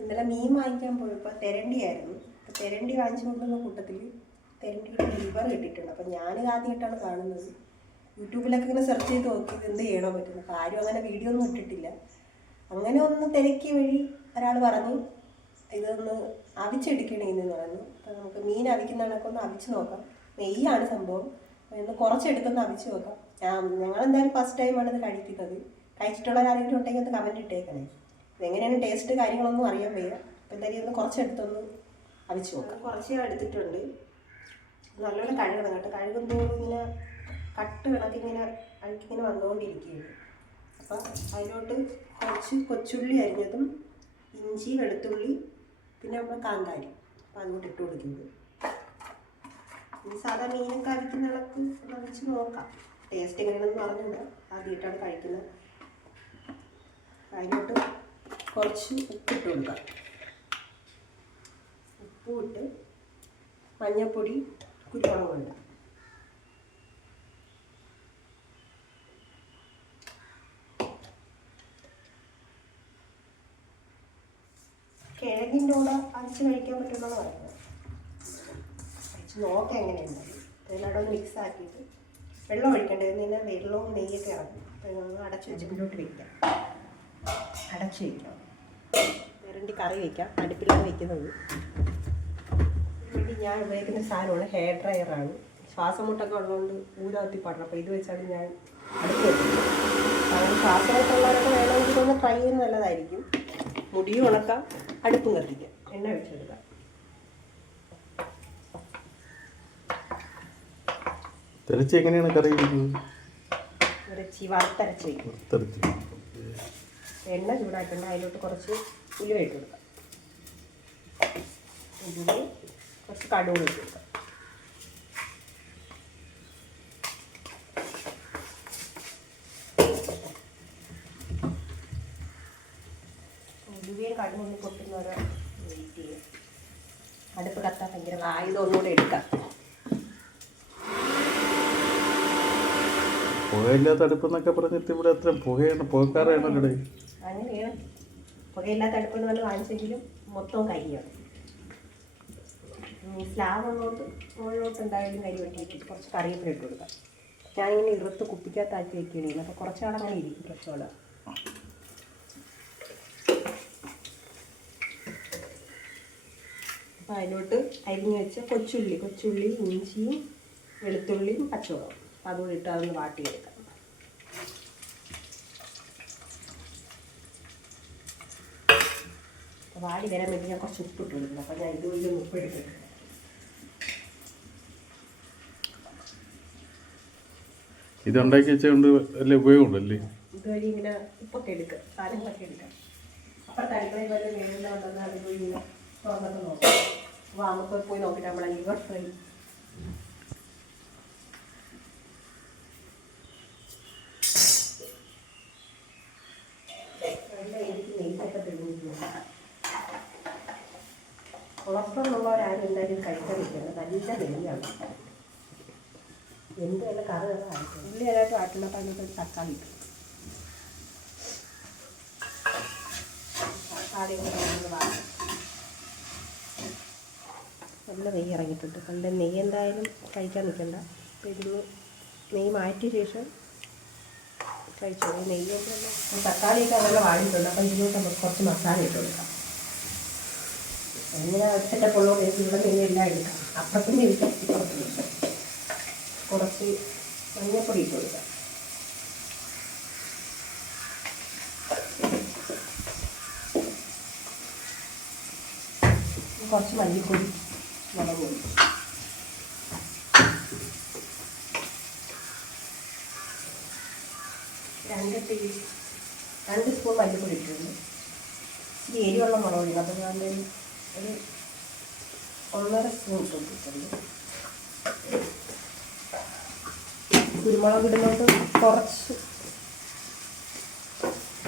ഇന്നലെ മീൻ വാങ്ങിക്കാൻ പോയപ്പോൾ തെരണ്ടിയായിരുന്നു. അപ്പോൾ തെരണ്ടി വാങ്ങിച്ചു കൊണ്ടുവന്ന കൂട്ടത്തിൽ തെരണ്ടിയുടെ ലിവർ കിട്ടിയിട്ടുണ്ട്. അപ്പോൾ ഞാൻ ആദ്യമായിട്ടാണ് കാണുന്നത്. യൂട്യൂബിലൊക്കെ ഇങ്ങനെ സെർച്ച് ചെയ്ത് നോക്കി എന്ത് ചെയ്യണോ പറ്റുന്നു. അപ്പോൾ ആരും അങ്ങനെ വീഡിയോ ഒന്നും ഇട്ടിട്ടില്ല. അങ്ങനെ ഒന്ന് തിരക്കിയ വഴി ഒരാൾ പറഞ്ഞു ഇതൊന്ന് അവിച്ചെടുക്കണേന്ന് പറഞ്ഞു. അപ്പോൾ നമുക്ക് മീൻ അവിക്കുന്ന കണക്ക് ഒന്ന് അവിച്ച് നോക്കാം. നെയ്യാണ് സംഭവം. ഒന്ന് കുറച്ചെടുത്തൊന്ന് അവിച്ച് നോക്കാം. ഞങ്ങളെന്തായാലും ഫസ്റ്റ് ടൈമാണ് ഇത് കഴിക്കുന്നത്. കഴിച്ചിട്ടുള്ള ആരെങ്കിലും ഉണ്ടെങ്കിൽ ഒന്ന് കമൻറ്റ് ഇട്ടേക്കണേ. ഇതെങ്ങനെയാണ് ടേസ്റ്റ് കാര്യങ്ങളൊന്നും അറിയാൻ വയ്യ. അപ്പോൾ എന്തായാലും ഒന്ന് കുറച്ചെടുത്തൊന്ന് അവിച്ച് നോക്കാം. കുറച്ച് ഞാൻ എടുത്തിട്ടുണ്ട്. നല്ലോണം കഴുകണം കേട്ടോ. കഴുകുമ്പോൾ ഇങ്ങനെ കട്ട് കണക്കിങ്ങനെ അഴുക്കിങ്ങനെ വന്നുകൊണ്ടിരിക്കുകയാണ്. അപ്പം അതിലോട്ട് കുറച്ച് കൊച്ചുള്ളി അരിഞ്ഞതും ഇഞ്ചി വെളുത്തുള്ളി പിന്നെ നമ്മൾ കാന്താരി അപ്പം അതുകൊണ്ട് ഇട്ട് കൊടുക്കുന്നത്. ഈ സാധാ മീനൊക്കെ അരിക്കുന്ന ഇളക്ക് ഒന്ന് അരിച്ച് നോക്കാം. ടേസ്റ്റ് എങ്ങനെയാണെന്ന് പറഞ്ഞില്ല. ആദ്യമായിട്ടാണ് കഴിക്കുന്നത്. അതിലോട്ട് കുറച്ച് ഉപ്പിട്ട് കൊടുക്കാം. ഉപ്പും ഇട്ട് മഞ്ഞൾപ്പൊടി കുരുമുളക് വേണ്ട. കിഴങ്ങിൻ്റെ കൂടെ അരച്ച് കഴിക്കാൻ പറ്റുമെന്നാണ് പറയുന്നത്. അരച്ച് നോക്കാം എങ്ങനെയുണ്ട്. അതിലവിടെ ഒന്ന് മിക്സ് ആക്കിയിട്ട് വെള്ളം ഒഴിക്കേണ്ടത്. പിന്നെ വെള്ളവും നെയ്യൊക്കെ ഇറങ്ങും. അപ്പോൾ അടച്ച് വെച്ച് മുന്നോട്ട് വയ്ക്കാം. അടച്ച് വയ്ക്കാം. വേറെ കറി വയ്ക്കാം. അടുപ്പിലാണ് വയ്ക്കുന്നത്. വേണ്ടി ഞാൻ ഉപയോഗിക്കുന്ന സാധനമാണ് ഹെയർ ഡ്രയറാണ്. ശ്വാസം മുട്ടൊക്കെ ഉള്ളതുകൊണ്ട് ഊതാത്തി പാടണം. അപ്പോൾ ഇത് വെച്ചാണ് ഞാൻ അടുപ്പ് വെക്കുന്നത്. കാരണം ശ്വാസമുട്ടുള്ളവരൊക്കെ വേണമെങ്കിൽ ഒന്ന് ട്രൈ ചെയ്യുന്നത് നല്ലതായിരിക്കും. മുടിയും ഉണക്കാം, അടുപ്പും കത്തിക്കാം, എണ്ണ വെച്ചെടുക്കാം. തിരച്ച് എങ്ങനെയാണ് കറി വയ്ക്കുന്നത്? ഇറച്ചി വറുത്തരച്ച് വയ്ക്കും. എണ്ണ ചൂടായിട്ടുണ്ട്. അതിലോട്ട് കുറച്ച് ഉലുവ ഇട്ട് കൊടുക്കാം. ഉലുവ കുറച്ച് കടുക് ഇട്ട് കൊടുക്കാം. ഉലുവയും കടുകൊന്ന് പൊട്ടുന്നവരെ വെയിറ്റ് ചെയ്യുക. അടുപ്പ് കത്താൻ ഭയങ്കര ആയുധം ഒന്നുകൂടെ എടുക്കാം. പുകയില്ലാത്ത അടുപ്പെന്നൊക്കെ പറഞ്ഞിട്ട് ഇവിടെ എത്ര പുകയാണ്, പുകക്കാരാണല്ലോ. അങ്ങനെയാണ്. പുകയില്ലാത്ത അടുപ്പെന്ന് പറഞ്ഞ് വാങ്ങിച്ചെങ്കിലും മൊത്തം കരിയാണ്. സ്ലാബ് ഉള്ളോട്ട് മുകളിലോട്ട് എന്തായാലും കരി വെട്ടിയിട്ട് കുറച്ച് കറിവേപ്പില ഇട്ട് കൊടുക്കാം. ഞാനിങ്ങനെ ഇറുത്ത് കുപ്പിക്കകത്താക്കി വയ്ക്കുകയാണ്. അപ്പോൾ കുറച്ചാളങ്ങനെ ഇരിക്കും. കുറച്ചോളം അപ്പോൾ അതിലോട്ട് അരിഞ്ഞ് വെച്ച കൊച്ചുള്ളി ഇഞ്ചിയും വെളുത്തുള്ളിയും പച്ചമുളകും അതുകൂടി ഇട്ട് അതൊന്ന് വാട്ടിയെടുക്കാം. വാടി വരാൻ വേണ്ടി ഞാൻ കുറച്ച് ഉപ്പിട്ട് കൊടുക്കണം. അപ്പോൾ ഞാൻ ഇതുവഴി ഉപ്പ് എടുത്തിട്ടുണ്ട്. ഇത് ഉണ്ടാക്കി വെച്ചുകൊണ്ട് വലിയ ഉപയോഗമുണ്ടല്ലേ? ഇതുവഴി ഇങ്ങനെ ഉപ്പൊക്കെ എടുക്കുക, സാധനങ്ങളൊക്കെ എടുക്കാം. അപ്പുറത്തെ അടുക്കളയിൽ വല്ല വേണമെന്നുണ്ടെന്ന് അതുവഴി ഇങ്ങനെ തുറന്നിട്ട് നോക്കാം. അപ്പോൾ നമുക്ക് പോയി നോക്കിയിട്ട് നമ്മളെ ലിവർ ഫ്രൈ നെയ്യൊക്കെ തെളിഞ്ഞിട്ടുണ്ട്. കൊളസ്ട്രോൾ ഉള്ളവരാരും എന്തായാലും കഴിക്കാൻ നിൽക്കുന്നത്. നല്ല നെയ്യാണ്. എന്ത് വല്ല കറി വേണം ആയിരിക്കും. ഉള്ളി അതിനകത്ത് ആട്ടുന്നപ്പോൾ അതിനകത്ത് തക്കാളി ഇട്ടു. തക്കാളി നല്ല നെയ്യ് ഇറങ്ങിയിട്ടുണ്ട്. നല്ല നെയ്യ് എന്തായാലും കഴിക്കാൻ നിൽക്കണ്ട. അപ്പോൾ ഇതിന് നെയ്യ് മാറ്റിയ ശേഷം കഴിച്ചോളൂ. നെയ്യ് കൊണ്ട് തക്കാളിയൊക്കെ നല്ല വാടിയിട്ടുണ്ട്. അപ്പോൾ ഇതിലോട്ട് നമുക്ക് കുറച്ച് മസാല ഇട്ട് കൊടുക്കാം. ഇങ്ങനെ സെറ്റപ്പ് ഉള്ളതുകൊണ്ട് ഇവിടെ നെയ്യ് എല്ലാം എടുക്കാം. അപ്പുറത്തിൻ്റെ ഇരിക്കാം, ഇപ്പുറത്തിന് ഇരിക്കാം. കുറച്ച് മഞ്ഞൾപ്പൊടി ഇട്ട് കൊടുക്കാം. കുറച്ച് മല്ലിപ്പൊടി, മുളക് പൊടി, രണ്ട് സ്പൂൺ മല്ലിപ്പൊടി ഇട്ടിട്ടുണ്ട്. ഇച്ചിരി എരിവുള്ള മുളക് പൊടി. അപ്പോൾ ഞാൻ ഒരു 1.5 സ്പൂൺ ഇട്ടിട്ടുണ്ട്. കുരുമുളക് ഇടുന്നോട്ട് കുറച്ച്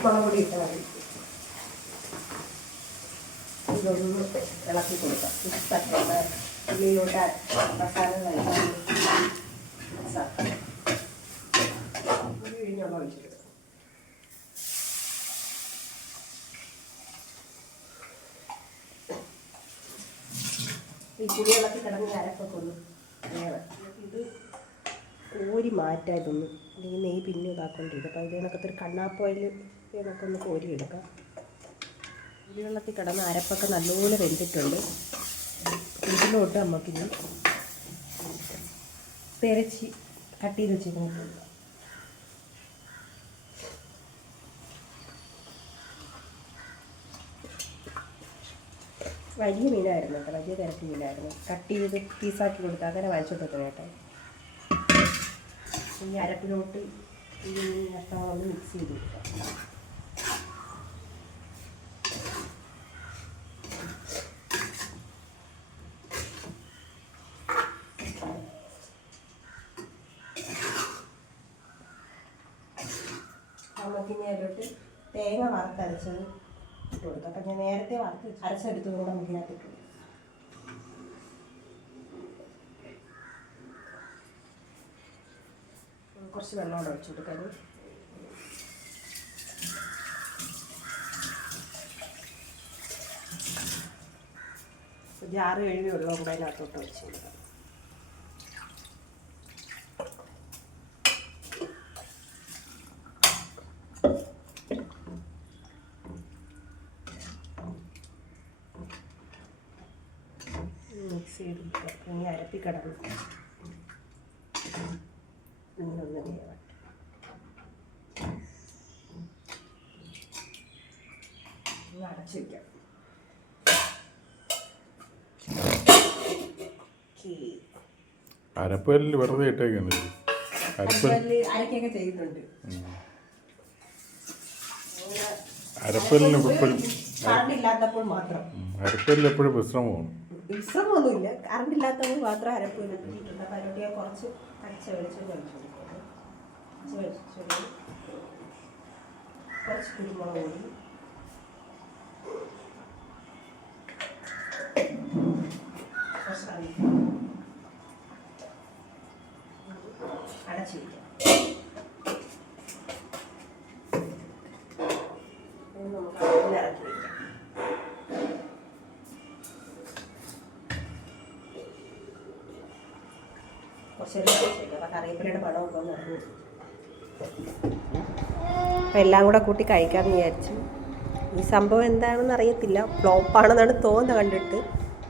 മുളക് പൊടി ഇട്ടാൽ മതി. ഇതൊന്ന് ഇളക്കി കൊടുക്കാം. തട്ടേണ്ട ഉള്ളിലോട്ട് മസാല കഴിക്കാൻ ഇഴിഞ്ഞുള്ള ഒഴിച്ചെടുക്കാം. ഈ പുളിവെള്ളത്തിൽ കിടന്ന് അരപ്പൊക്കെ ഒന്ന് വേണം. ഇത് കോരി മാറ്റാം ഇതൊന്ന്, അല്ലെങ്കിൽ നെയ്യ് പിന്നെ ഇതാക്കൊണ്ടിരിക്കും. അപ്പോൾ ഇത് കണക്കത്തൊരു കണ്ണാപ്പോയിൽ ഇതിനൊക്കെ ഒന്ന് കോരി എടുക്കാം. പുളിവെള്ളത്തിൽ കിടന്ന് അരപ്പൊക്കെ നല്ലപോലെ വെന്തിട്ടുണ്ട്. ഇതിലോട്ട് നമുക്കിനി തിരച്ചി കട്ട് ചെയ്ത് വെച്ചിട്ടുണ്ട്. വലിയ മീനായിരുന്നു കേട്ടോ, വലിയ തിരക്ക് മീനായിരുന്നു. കട്ട് ചെയ്ത് പീസാക്കി കൊടുത്താൽ അങ്ങനെ വാങ്ങിച്ചോട്ട് കേട്ടോ. ഈ അരപ്പിലോട്ട് ഈ നഷ്ടങ്ങളൊന്ന് മിക്സ് ചെയ്ത് കൊടുക്കാം. നമുക്കിനി അതിലോട്ട് തേങ്ങ വറുത്തരച്ചത് ഇട്ട് കൊടുക്കാം. അപ്പം ഞാൻ നേരത്തെ വറുത്ത് അരച്ചെടുത്തുകൊണ്ട് നമുക്കിനകത്ത് ഇട്ട് കൊടുക്കാം. കുറച്ച് വെള്ളമോടെ ഒഴിച്ചു കൊടുക്കാൻ. ജാറ് കഴുകി വെള്ളം കൂടെ അതിനകത്തോട്ട് ഒഴിച്ചു കൊടുക്കാം. മിക്സ് ചെയ്ത് കൊടുക്കുക. ഇനി അരപ്പി കിടന്നു ഇങ്ങനൊന്ന് വേവട്ടെ. അടച്ചു വയ്ക്കാം. അരപ്പല്ലിൽ വെറുതെ ഇട്ടേക്കാണ്. അരക്കൊക്കെ ചെയ്യുന്നുണ്ട്. അരപ്പല്ലിന് എപ്പോഴും കറണ്ടില്ലാത്തപ്പോൾ മാത്രം. അരപ്പല്ലിൽ എപ്പോഴും വിശ്രമമാണ്. വിശ്രമമൊന്നുമില്ല, കറണ്ടില്ലാത്തപ്പോൾ മാത്രം അരപ്പ് ഇട്ടിട്ടുണ്ട്. അപ്പം അതിലോട്ട് ഞാൻ കുറച്ച് പച്ച വെളിച്ചെണ്ണ ഒഴിച്ചു കൊടുക്കുന്നു. കുറച്ച് കുരുമുളക് പൊടി, കുറച്ച് അടച്ചു വയ്ക്കാം. നമുക്ക് അതിൽ ഇറക്കി വയ്ക്കാം. കറിവേപ്പിലയുടെ പടമൊക്കെ ഒന്ന് ഇറങ്ങി. അപ്പം എല്ലാം കൂടെ കൂട്ടി കഴിക്കാമെന്ന് വിചാരിച്ചു. ഈ സംഭവം എന്താണെന്ന് അറിയത്തില്ല, ഫ്ലോപ്പാണെന്നാണ് തോന്നുന്നത് കണ്ടിട്ട്.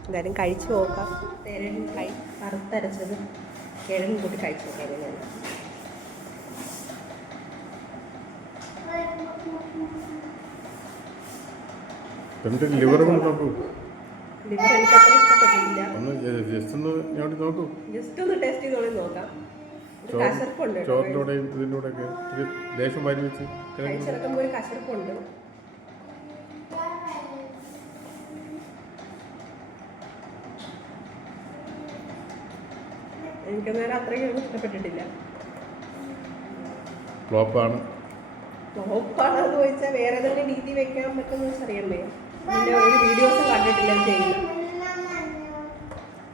എന്തായാലും കഴിച്ചു നോക്കാം. കിഴങ്ങ് വറുത്തരച്ചത് കിഴങ്ങ് കൂട്ടി കഴിച്ചു നോക്കാം. എങ്ങനെയാണ് ലിവർ നോക്കൂ. ലിവർ എനിക്ക് അത്ര ഇഷ്ടപ്പെട്ടില്ല. ജസ്റ്റ് ഒന്ന് ടേസ്റ്റ് ചെയ്തോളി നോക്കാം. കശർപ്പുണ്ട്, ചോറിലൂടെയും ഇതിലൂടെയൊക്കെ ലേശം വാരി വെച്ച് കഴിച്ചിറക്കുമ്പോൾ ഒരു കശർപ്പുണ്ട്. എനിക്കന്നേരം അത്രയും ഇഷ്ടപ്പെട്ടിട്ടില്ല. ഫ്ലോപ്പാണ്. ഫ്ലോപ്പാണെന്ന് ചോദിച്ചാൽ വേറെ തന്നെ രീതി വെക്കാൻ പറ്റുമെന്ന് വെച്ചറിയാൻ വയ്യ. പിന്നെ ഒരു വീഡിയോസ് കണ്ടിട്ടില്ല ചെയ്യുന്നത്.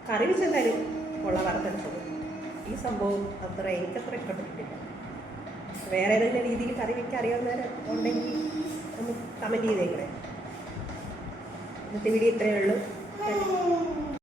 കറി വെച്ചെന്തായാലും ഉള്ള വറുത്തെടുത്തത്. ഈ സംഭവം അത്ര എനിക്കത്ര ഇഷ്ടപ്പെട്ടിട്ടില്ല. വേറെ ഏതെങ്കിലും രീതിയിൽ കറി വെക്കാൻ അറിയാവുന്നവരെ ഉണ്ടെങ്കിൽ ഒന്ന് കമൻറ്റ് ചെയ്തേക്കണേ. ഇന്നത്തെ വീഡിയോ ഇത്രയേ ഉള്ളൂ.